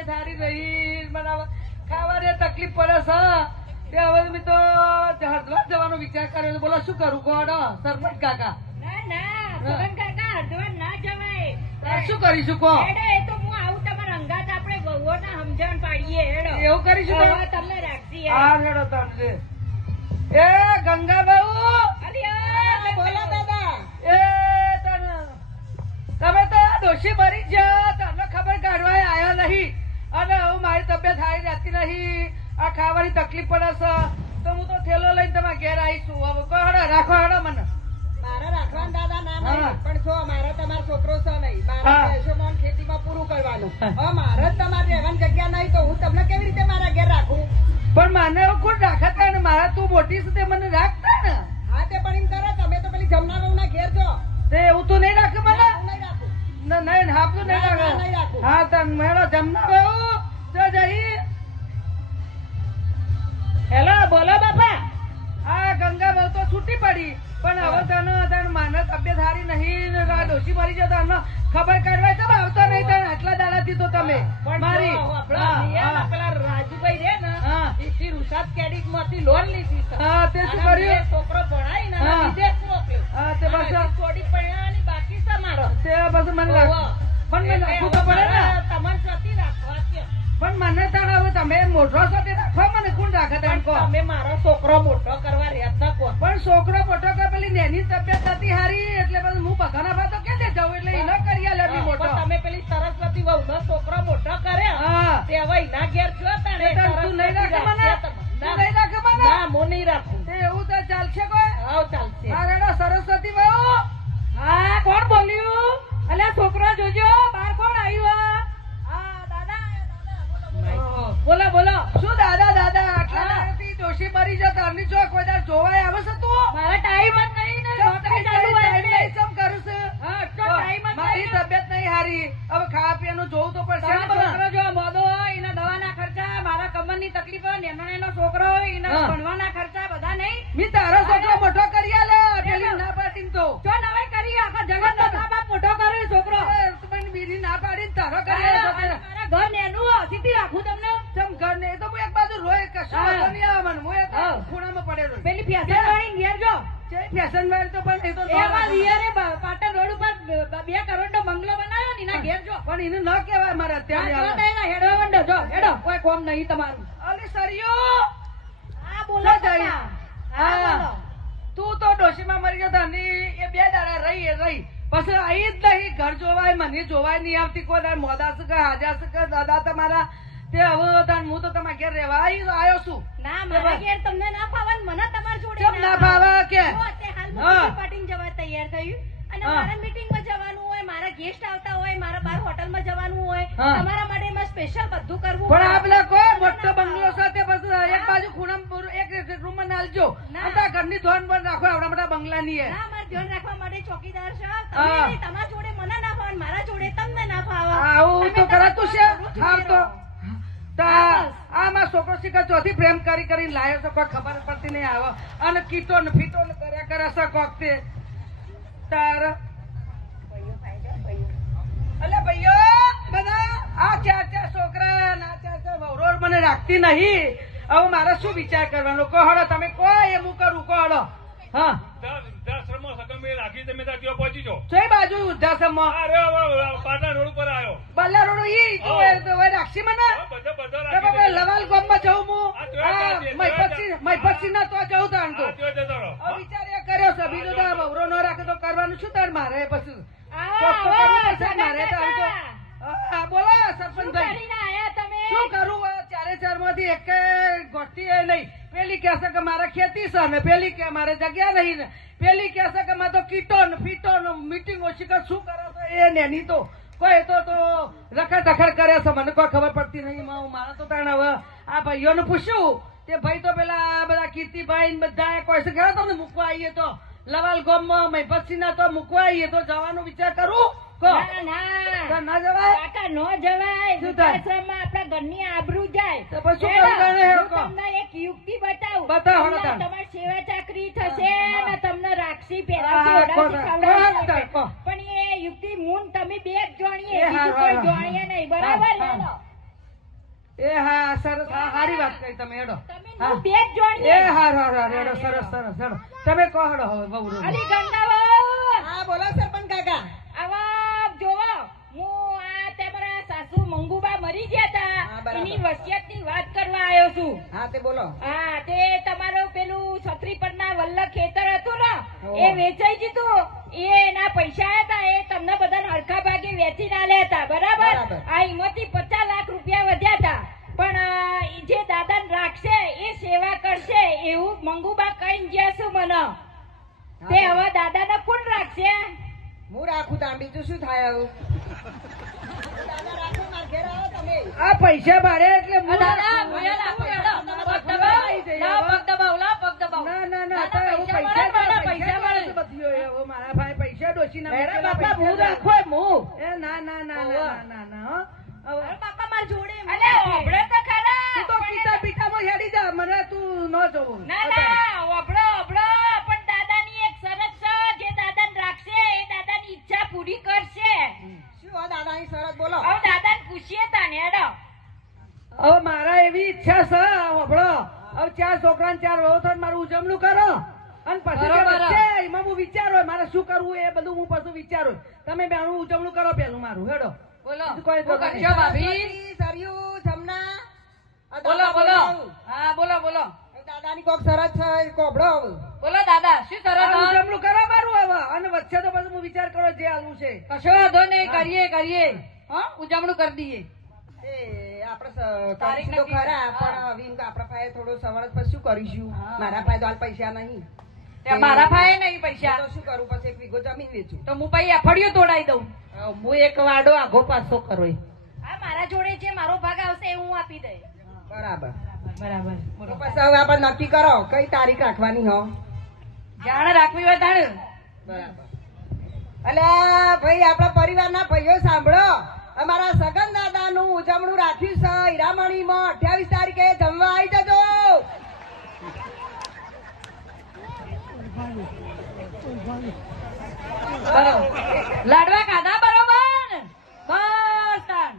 તબિયત સારી રહી મને ખાવાની તકલીફ પડે છે તે હવે મેં તો હરદ્વાર જવાનો વિચાર કર્યો. બોલો શું કરું કોડો સરપંચ કાકા? ના ના સરપંચ કાકા હરદ્વાર ના જવાય. શું કરીશું કો? હેડો એ તો હું આવું તમારા અંગાત આપણે વહુઓના સમજણ પાડીએ. હેડો એવું કરીશું હવે તમને રાખજી. હા હેડો તમને એ ગંગા બહુ બોલો દાદા. એ તમે તો દોષી મરી ગયા તમને ખબર કાઢવા આયા નહીં અને હું મારી તબિયત સારી રહેતી નહીં આ ખાવાની તકલીફ પડે છે તો હું તો થેલો લઈને તમારા ઘેર આવીશું. હવે કહો હેડો રાખો હેડો મને. મારે રાખવાનું દાદા ના નહીં પણ જો મારે તમારો છોકરો છે નહીં મારે પૈસોમાં ખેતીમાં પૂરું કરવાનું. હવે મારે જ તમારે રહેવાની જગ્યા નહીં તો હું તમને કેવી રીતે મારા ઘેર રાખું? પણ મને એવું કોણ રાખતા ને મારા તું મોટી છે તે મને રાખતા ને. હા તે પણ એમ કરો તમે તો પેલી જમના બહુ ના ઘેર જો તે એવું તો નહીં રાખે મને. નહીં રાખું નહીં હાપતું નહીં રાખે. હા તન મેળો જમના બહુ જો જઈ. હેલો બોલો બાપા. આ ગંગા બહુ તો છૂટી પડી પણ હવે તને માને તબિયત સારી નહીં ડોસી મરી જતો ખબર કાઢવા તો આવતો નહીં તને આટલા દાડાથી તો તમે મારી પેલા રાજુભાઈ રે ને એથી રૂસાદ કેડિક માંથી લોન લીધી છે. હા તે શું કર્યું? છોકરો ભણાય ને વિદેશ મોકલ્યો. હા તે બસ થોડી પૈણાની બાકી છે મારો. તે બસ મને લાગ પણ મને રાખવું તો પડે ને. તમારે સતી રાખવા છે પણ મને તને હવે તમે મોટો છો તે રાખવા મને કોણ રાખે તને કહો? તમે મારો છોકરો મોટો કરવા રહ્યા કહો. પણ છોકરો મોટો કે પેલી નેની તબિયત હતી હારી એટલે પછી હું બધાના ભાતો કે જવું એટલે એનો કરી લેવી મોટો. તમે પેલી સરસ્વતી વહુ નો છોકરો મોટો કર્યો તે હવે એના ઘેર છો તારે તું નહીં રાખે મને? તું નહીં રાખે મને? ના હું નહીં રાખું. એવું તો ચાલશે કોઈ? હા ચાલશે. હા સરસ્વતી બહુ. હા કોણ બોલ્યું? અલ્યા છોકરો જોજો બાર કોણ આવ્યું? બોલો બોલો. શું દાદા દાદા આટલા ડોશી મરી જતા અમની ચોક બધા જોવાય આવે છે તું? મારા ટાઈમ જ નહીં ને નોકરી ચાલુ હોય એટલે. કેમ કરું છું? હા આટલો ટાઈમ જ મારી નહીં. તબિયત નહીં હારી હવે ખાવા પીવાનું જોવું તો પડશે ને તમારો મને. છોકરો જો મોદો હોય એના દવાના ખર્ચા મારા કમરની તકલીફ હોય નેનો છોકરો હોય એના હા. ભણવાના ખર્ચા બધા નહીં. મી તારો છોકરો મોટો કરી આલે પેલી ના પાડીને તો. જો નવાઈ કરી આખા જગત નો બાપ મોટો કરે છોકરો. તું મને બીજી ના પાડીને તારો કરી આલે છોકરો. મારા ઘર નેનું હસીથી રાખું તમને. ચમ ઘર ને એ તો હું એક બાજુ રોય કશું હા. વાંધો નહીં આવે મને હું એક હા. ખૂણામાં પડેલો છું. પેલી ફેશન વાળી ઘેર જો ફેશન વાળી તો પણ એ તો એવા રિયરે પાટણ રોડ ઉપર 2 કરોડ નો બંગલો બનાવ્યો ને એના ઘેર જો. પણ એને ન કહેવાય મારે અત્યારે હા, જો એના હેડો વંડો જો હેડો કોઈ કોમ નહીં તમારું. અલી સરિયો હા બોલો જાય. કાકા. હા હા. બોલો. તું તો ડોશીમાં મરી ગયો અને એ 2 દાડા રહી પછી આવી જ નહીં ઘર જોવાય મને જોવાય નહીં આવતી કોઈ દાડ મોદા છે કે હાજા છે કે દાદા તમારા તે હવે તાન હું તો તમારા ઘેર રહેવા આવ્યો છું. ના મારા ઘેર તમને ના ફાવે ને મને તમારી જોડે કેમ ના ફાવે કે? જો અત્યારે હાલ હા. પાર્ટી જવા તૈયાર થયું અને હા. મારા મીટિંગમાં જવાનું હોય મારા ગેસ્ટ આવતા હોય મારા બાર હોટલમાં જવાનું હોય હા. તમારા માટે મેં સ્પેશિયલ બધું કરવું પણ પડે. આ પેલા કોઈ તમને મોટો ના બંગલો ફાવે. સાથે પછી એક બાજુ ખૂણામાં એક રૂમમાં નાલજો ના. અને તારા ઘરની ધોન પણ રાખો આવડા મોટા બંગલાની એ. ના મારે ધ્યાન રાખવા માટે ચોકીદાર છે હા. તમે નહીં, તમારા જોડે મને ના ફાવે ને મારા જોડે તમને ના ફાવે. આવું તમે તો તમારા કરાતું છે ઘરનું આમ તો રહો. આમાં છોકરો શીખર ચોથી પ્રેમ કરી લાયો છે કોઈ ખબર પડતી નહીં આવે અને કીટો ને ફીટો ને કર્યા કરે છે કોક તે તાર અલે ભાઈઓ બધા આ 4 છોકરા ના 4 વહુરો મને રાખતી નહીં હવે મારે શું વિચાર કરવાનો કહો હળો તમે કોઈ એમ કરું કહો હળો. હા વૃદ્ધાશ્રમમાં સગમ એ રાખી તમે ત્યાં ત્યાં પહોંચી જાઓ. કઈ બાજુ વૃદ્ધાશ્રમમાં? અરે પાટણ રોડ ઉપર આવ્યો. બલ્લા રોડ ઈ તું રાખશી મને બધા તો રાખી બાબા લવાલ ગામમાં જઉં હું હા, જોયા મહીપતસિંહ ના તો જઉં તાણ તો ત્યાં જતો રહો. હવે વિચાર એ કર્યો છે બીજું તો બવરો ન રાખે તો કરવાનું શું તાણ મારે પછી આવો, કોક તો આવો, કરવું પડશે મારે તાણ તો. કાકા. હા, બોલો શું સરપંચભાઈ કરીને આયા તમે? શું કરું આ 4 માંથી એક ગોઠતી એ નહીં પેલી કહે છે કે મારે ખેતી છે ને પેલી કે મારે જગ્યા નહીં ને પેલી કહે છે કે મારે તો કીટો ને ફીટો ને મીટિંગો શીખર શું કરે છે એ નેની તો કોઈ તો રખડ ટખડ કરે છે મને કોઈ ખબર પડતી નહીં મારા તો તાણ હવે આ ભાઈઓને પૂછ્યું તે ભાઈ તો પેલા બધા કીર્તિભાઈ ને બધા કોઈ છે ગયા તમને મૂકવા આવીએ તો લવાલ ગામમાં મહીપતસિંહ ના તો મૂકવા આવીએ તો જવાનો વિચાર કરું કહો ના ના ના જવાય કાકા નો જવાય. શું થાય? વૃદ્ધાશ્રમમાં આપણા ઘરની આબરૂ જાય. તો પછી શું હેડો, કરવું જાણે હું કહો. તમને એક યુક્તિ બતાવું. બતાવો, તમને બતાવો. તમારી સેવા ચાકરી થશે ને તમને રાખશી હા, પહેરાવશી કહો, ઓઢાવશી, કહો, ખવડાવશી. કહો. પણ એ યુક્તિ હું ને તમે બે જ જાણીએ એ બીજું હારું, કોઈ હારું. જાણીએ નહીં બરાબર હા, હેડો. એ હા સરસ હા સારી વાત કહી તમે હેડો તમે હા. બે જ જોડીએ. એ હા હેડો સરસ સરસ હેડો તમે કહો હેડો હવે બહુ રોજ. અલી ગંગાવા હા બોલો સરપંચ કાકા. આવા જોવો હું આ તમારા સાસુ મંગુબા મરી ગયા હા, હતા બરાબર. એની વસિયતની વાત કરવા આવ્યો છું. હા તે બોલો. હા તે તમારું પેલું છત્રી પરના વલ્લભ ખેતર હતું ને ઓહો. એ વેચાઈ દીધું. એના પૈસા હતા એ તમને બધાને હરખા ભાગે વેચી આલ્યા હતા બરાબર. બરાબર. આ એમાંથી 50 લાખ રૂપિયા વધ્યા હતા પણ જે દાદાને રાખશે એ સેવા કરશે એવું મંગુબા કઈ ગયા છું મને. તે હવે દાદાને કોણ રાખશે? હું રાખું તાણ બીજું શું થાય હવે? દાદા રાખો માર ઘેર આવો તમે. આ પૈસા ભાડે એટલે હું દાદા રાખું. મુયા રાખો હેડો. પગ આવી દબાવો. જઈએ લાવો હવે. પગ દબાવો લાવો પગ દબાવો. ના ના ના દાદા, તો એવું પૈસા પૈસા મળે, પૈસા પૈસા મળે મળે. તો બધું હોય. હવે મારા ભાઈ પૈસા ડોશીના મેરા મૂકેલા બાપા પૈસા હું જાય. રાખો હું. એ ના ના ના ના ના ના હો. હવે અરે બાપા માર જોડે અલે ઓબળે તો ખરા. તું તો પિતા પિતામાં હેડી જા મને તું ન જોવું ના ના ઓબળો ઓબળો પણ દાદાની એક શરત છે જે દાદાને રાખશે એ દાદાની ઈચ્છા પૂરી કરશે. શું હો દાદાની શરત બોલો. હવે દાદાને પૂછીએ તાને હેડો. હવે મારા એવી ઈચ્છા છે હોભળો હવે 4 છોકરા ને 4 વહુ થઈને મારું ઉજવણું કરો અને પછી જે બરોબર. વચ્ચે એમાં હું વિચારો મારે શું કરવું એ બધું હું પાછું વિચારું તમે બેનું ઉજવણું કરો પેલું મારું હેડો બોલો બીજું કોઈ હું જરૂર કરશો ભાભી? સરયું જમના. આ બોલો દાદા બોલો બોલાવું. હા બોલો બોલો એ દાદાની કોક શરત છે એ કોભળો હવે. બોલો દાદા શું કરો આ છો? ઉજવણું કરો મારું હવે અને વચ્ચે તો બધું હું વિચાર કરો જે હાલવું છે કશો વાંધો નહીં હા. કરીએ હા ઉજવણું કરી દઈએ. એ આપણે તારીખ કરીશું તો નક્કી. ખરા હા. પણ હવે એમ કે આપણા પાસે થોડો સવાલ પછી શું કરીશું? હા. મારા પાસે તો હાલ પૈસા નહીં. તે મારા પાસે નહીં પૈસા તો શું કરું પછી એક વીઘો જમીન વેચું. તો હું પછી અફડિયું તોડાઈ દઉં. હું એક વાડો આઘો પાછો કરો હા મારા જોડે જે મારો ભાગ આવશે એ હું આપી દઈશ. બરાબર. બરાબર તો પછી હવે આપણે નક્કી કરો કઈ તારીખ રાખવાની હો. જાણ રાખવી હોય તાણ. બરાબર. અલ્યા ભાઈ આપણા પરિવારના ભાઈઓ સાંભળો અમારા સગન દાદાનું ઉજવણું રાખ્યું છે હીરામણીમાં 28 તારીખે જમવા આવી જજો. બરોબર. લાડવા ખાધા બરોબર બસ તાણ.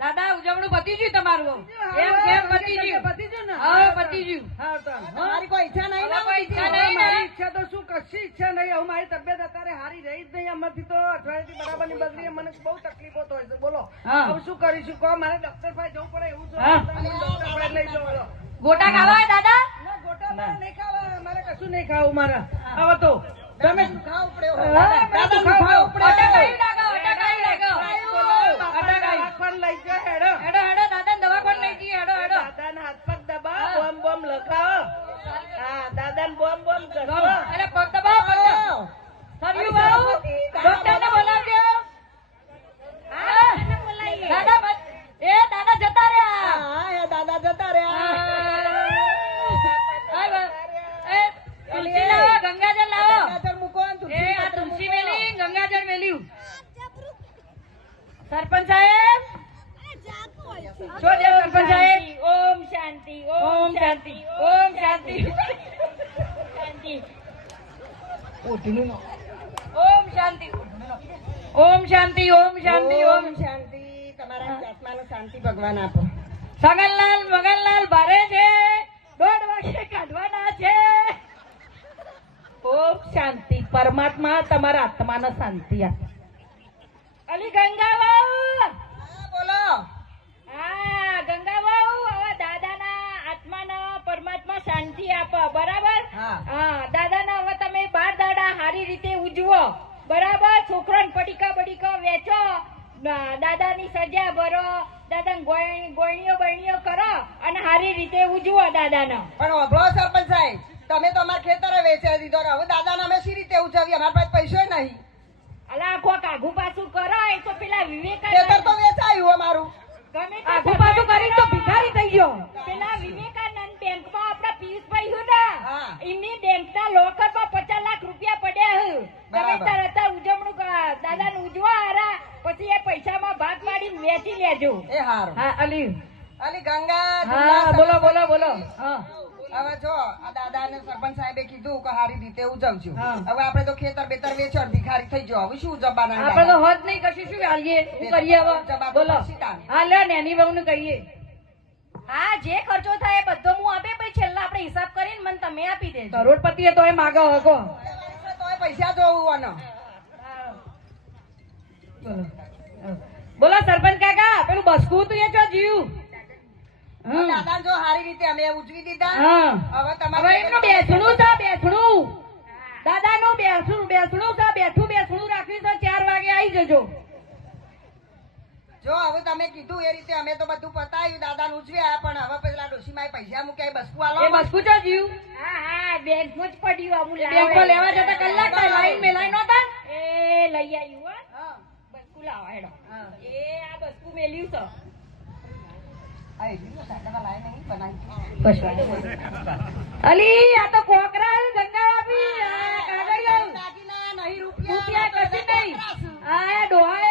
દાદા ઉજવણું પતી ગયું તમારું? કેમ કેમ પતી ગયું? પતી ગયું ને હા પતી ગયું. હા તો તમારી કોઈ ઈચ્છા નહીં ને? હવે કોઈ ઈચ્છા હવે નહીં ને? મારી ઈચ્છા તો શું કશી ઈચ્છા નહીં હવે મારી તબિયત અત્યારે હારી રહી જ નહીં અમારથી તો અઠવાડિયાથી બરાબરની બગડી મને બહુ તકલીફો થાય છે બોલો હા. હવે શું કરીશું કહો મારે ડોક્ટર પાસે જવું પડે એવું છે હા. તમે ડોક્ટર પાસે લઈ જાઓ બોલો. ગોટા ખાવા હોય દાદા? ના ગોટા મારે નહીં ખાવા મારે કશું નહીં ખાવું મારે હવે તો તમે ખાવું પડે હો. હા, દાદાનું ખાવું ખાવું પડે. અટા કાઢી નાખો, અટા કાઢી નાખો. બાપાના દવાખાને લઈ જાઓ, હેડો. હેડો હેડો દાદા દવાખાને લઈ જઈએ હેડો હેડો. દાદાના હાથ પગ દબાવો, બોમ બોમ લગાવો. હા, દાદાને બોમ બોમ ઘસો. અરે પગ દબાવો પગ દબાવો. સરયું બાળું, ડોક્ટરને બોલાવજો. હા, દાદા એ દાદા જતા રહ્યા. હા એ દાદા જતા રહ્યા. એ તુલસી લાવો, ગંગાજળ લાવો. ગાજર મૂકો ને તુલસી એ આ પત્ર તુલસી મૂકો. મેલી, ગંગાજળ મેલ્યું. સરપંચ સાહેબ શું છે સરપંચ સાહેબ? ઓમ શાંતિ ઓમ શાંતિ ઓમ શાંતિ શાંતિ ઓમ શાંતિ ઓમ શાંતિ ઓમ શાંતિ ઓમ ઓમ શાંતિ. તમારા આત્માને શાંતિ ભગવાન આપો. સગનલાલ મગનલાલ ભારે છે 1:30 વાગે કાઢવાના છે. ઓમ શાંતિ પરમાત્મા તમારા આત્માને શાંતિ આપે. અલી ગંગાવાવ હા બોલો. હા ગંગાવાવ હવે દાદાના આત્માના પરમાત્મા શાંતિ આપે બરાબર. હા. હા દાદાના હવે તમે 12 દાડા સારી રીતે ઉજવો બરાબર. છોકરાને પડીકા બડીકા વેચો, દાદાની સજા ભરો, દાદાને ગોળણીઓ બળણીઓ કરો અને સારી રીતે ઉજવો દાદાના. પણ અભળો સરપંચ સાહેબ તમે તો અમારા ખેતરે વેચાઈ દીધો ને હવે દાદાને અમે શી રીતે ઉજવીએ? અમારા પાસે પૈસો નહીં. અલા આખો કાઘુ પાછું કરો એ તો પેલા ખેતર તો વિવેકાનંદ વેચાયું અમારું. ગમે તે આઘું પાછું કરીને તો ભિખારી થઈ ગયો. પેલા વિવેકાનંદ બેંકમાં આપડા પિયુષભાઈ છું ને હા. એમની બેંકના લોકરમાં 50 લાખ રૂપિયા પડ્યા હે. તમે બરાબર. તરત ઉજવણું દાદાનું ઉજવા હારા પછી એ પૈસામાં ભાગ પાડીને વેચી લેજો. એ હારું. હા અલી અલી ગંગા હા બોલો બોલો બોલો. હા હવે જો આ દાદા અને સરપંચ સાહેબે કીધું કે સારી રીતે ઉજવજો. હા. હવે આપણે તો ખેતર બેતર વેચણ ભિખારી થઈ ગયો. હવે શું ઉજવવાના આપણે તો હદ નહીં કશું શું હાલીએ શું કરીએ હવે બોલો હા લે નેની બહુ ને કહીએ હા જે ખર્ચો થાય એ બધો હું આપે પછી છેલ્લા આપણે હિસાબ કરીને મને તમે આપી દેજો. કરોડપતિ તો એ માગો હકો તોય પૈસા જોવું અને બોલો બોલો સરપંચ કાકા પેલું બસકું તું એ જો જીવ દાદા જો સારી રીતે અમે ઉજવી દીધા. હા હવે હવે તમારે એમનું બેસણું છે બેસણું દાદાનું બેસણું છે બેસણું રાખ્યું છે 4 વાગે આવી જજો જો હવે તમે કીધું એ રીતે અમે તો બધું પતાવ્યું દાદા ઉજવ્યા પણ હવે પેલા ડોશીમાં પૈસા મૂક્યા એ બસકું એ આલો. બસકું છે જીવ હા હા બેંકમાં જ પડ્યું અમુલ બેંકમાં લેવા જતા કલાક થાય લાઈન મેં લાઈન નહોતા એ લઈ આવ્યું હો હા. બસકું લાવો હેડો હા. એ આ બસકું મેલ્યું છે આ એટલી તો સાયકલ લાવી નહીં બનાવી. અલી આ તો કોકરા ગંગા આપી આ કાગળિયા દાગીના નહીં રૂપિયા કશું નહીં આ ડોહા